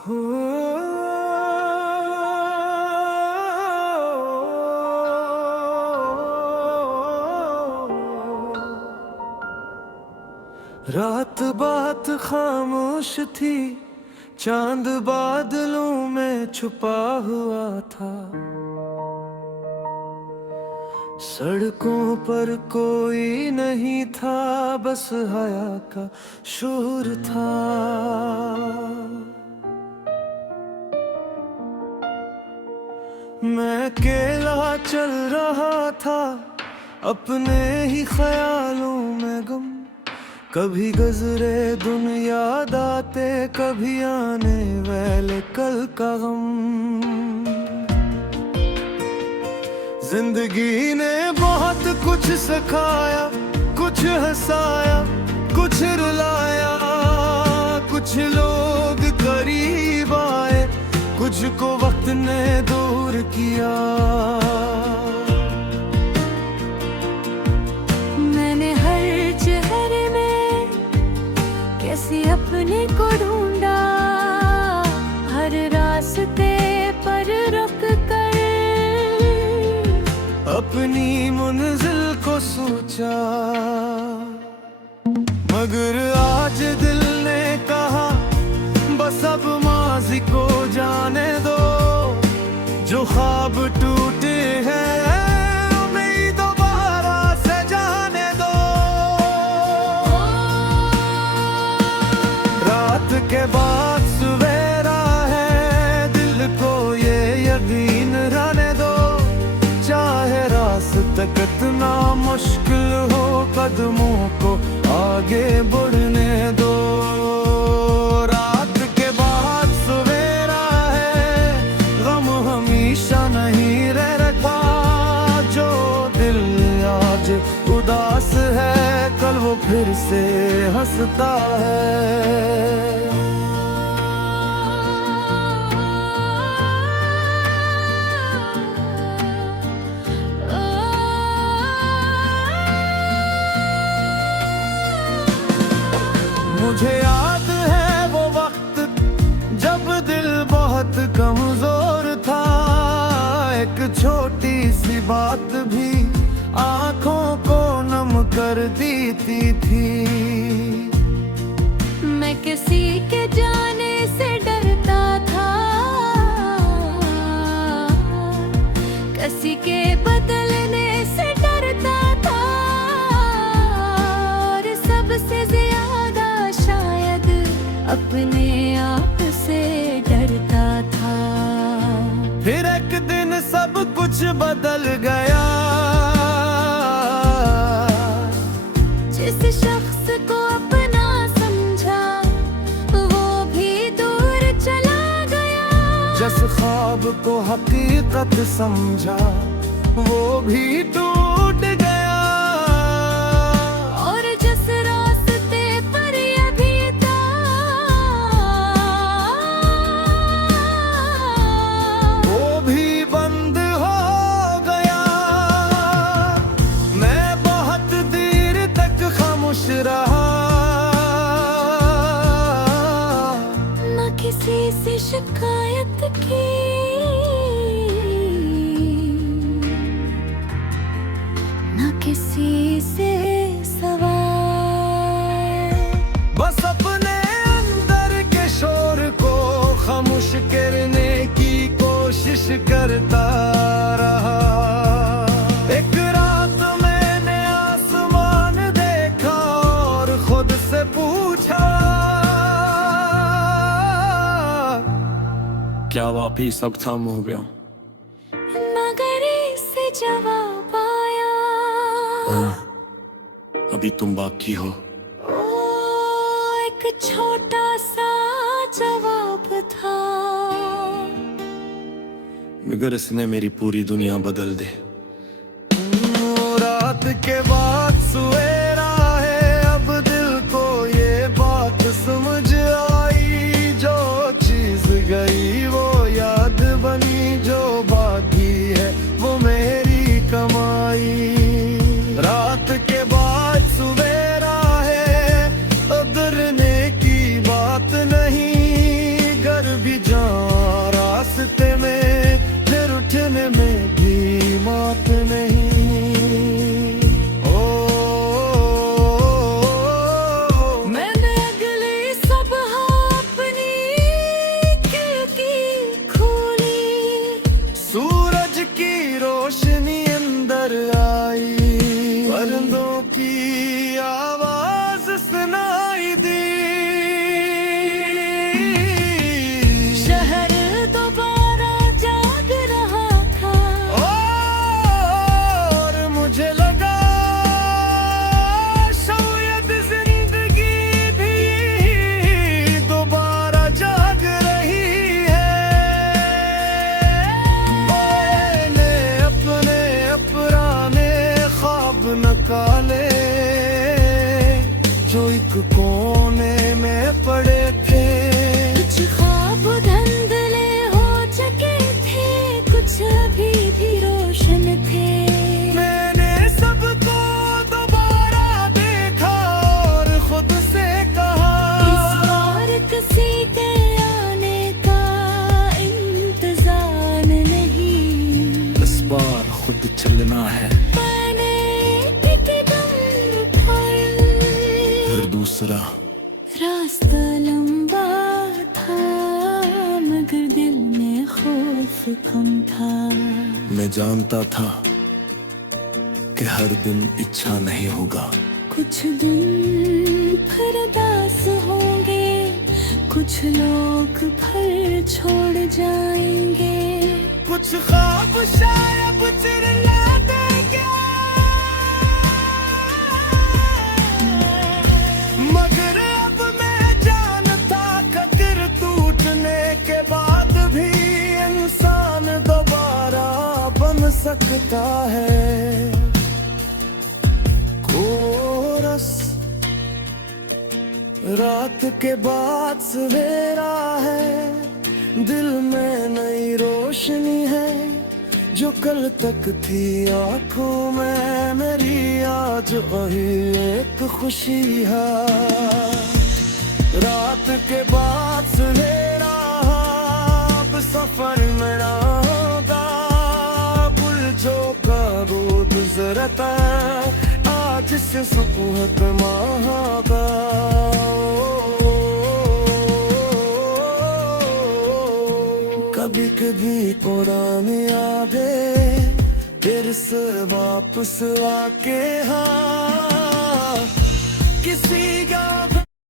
हो रात बात खामोश थी, चांद बादलों में छुपा हुआ था। सड़कों पर कोई नहीं था, बस हया का शोर था। मैं अकेला चल रहा था, अपने ही ख्यालों में गुम। कभी गुज़रे दिन याद आते, कभी आने वाले कल का गम। जिंदगी ने बहुत कुछ सिखाया, कुछ हंसाया, कुछ रुलाया। कुछ लोग करीब आए, कुछ को वक्त ने दूर किया। मैंने हर चेहरे में कैसे अपने को ढूंढा, हर रास्ते पर रुक कर अपनी मंजिल को सोचा। मगर आज दिल ने कहा, बस अब माज़ी को जाने दो। जो ख्वाब टूटे हैं उन्हें दोबारा से जाने दो। रात के बाद सवेरा है, दिल को ये यकीन रहने दो। चाहे रास्ता कितना मुश्किल हो, कदमों को आगे बढ़ने दो। रात के बाद सवेरा है, गम हमेशा नहीं रह रखा। जो दिल आज उदास है, कल वो फिर से हंसता है। मुझे याद है वो वक्त जब दिल बहुत कमजोर था। एक छोटी सी बात भी आंखों को नम कर देती थी। मैं किसी के जाने से डरता था, किसी के बदलने से डरता था। और सबसे ज्यादा शायद अपने आप से डरता था। फिर एक दिन सब कुछ बदल गया। जिस शख्स को अपना समझा, वो भी दूर चला गया। जिस ख्वाब को हकीकत समझा, वो भी टूट गया। और जिस रास्ते पर ये भी था, वो भी बंद हो गया। मैं बहुत देर तक खामोश रहा, न किसी से शिकायत की, न किसी से सवाल। बस अपने अंदर के शोर को खामोश करने की कोशिश करता रहा। एक रात मैंने आसमान देखा और खुद से पूछा, क्या वापिस सब थम हो गया? मगर इससे जवाब आया, अभी तुम बाकी हो। ओ एक छोटा सा जवाब था, मगर इसने मेरी पूरी दुनिया बदल दे। रात के बाद सवेरा है, अब दिल को ये बात समझ आई। जो चीज गई वो याद बनी, जो बागी है वो मेरी कमाई। रात के बाद सवेरा है, अब डरने की बात नहीं। घर भी में पड़े थे। कुछ ख्वाब धुंधले हो चुके थे, कुछ अभी भी रोशन थे। मैंने सबको दोबारा देखा और खुद से कहा, इस बार किसी के आने का इंतजार नहीं, इस बार खुद चलना है। मैंने एक कदम उठाया, फिर दूसरा। रास्ता लंबा था मगर दिल में खौफ कम था। मैं जानता था कि हर दिन इच्छा नहीं होगा। कुछ दिन फिर उदास होंगे, कुछ लोग फिर छोड़ जाएंगे। कुछ ख्वाब शायद चिरला देंगे, मगर अब मैं जानता खतिर टूटने के बाद भी इंसान दोबारा बन सकता है। कोरस। रात के बाद सवेरा है, दिल में नई रोशनी है, जो कल तक थी आंखों में मेरी आज वही एक खुशी है। रात के बाद सवेरा, अब सफर मेरा होगा, पुल जो का रोड गुजरता आज से सुकून महागा। कभी कभी पुरानी यादें फिर से वापस आके हाँ किसी का